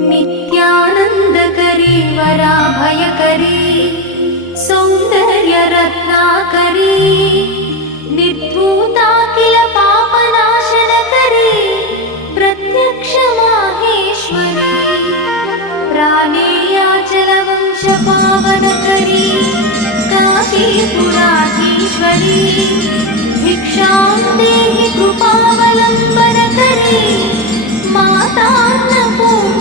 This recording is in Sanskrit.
नित्यानन्दकरी वराभयकरी सौन्दर्यरत्नाकरी निर्धूताखिल पापनाशनकरी प्रत्यक्ष माहेश्वरी प्राणेयाचलवंशपावनकरी काशीपुराधीश्वरी भिक्षां देहि कृपावलम्बनकरी मातान्नपूर्णा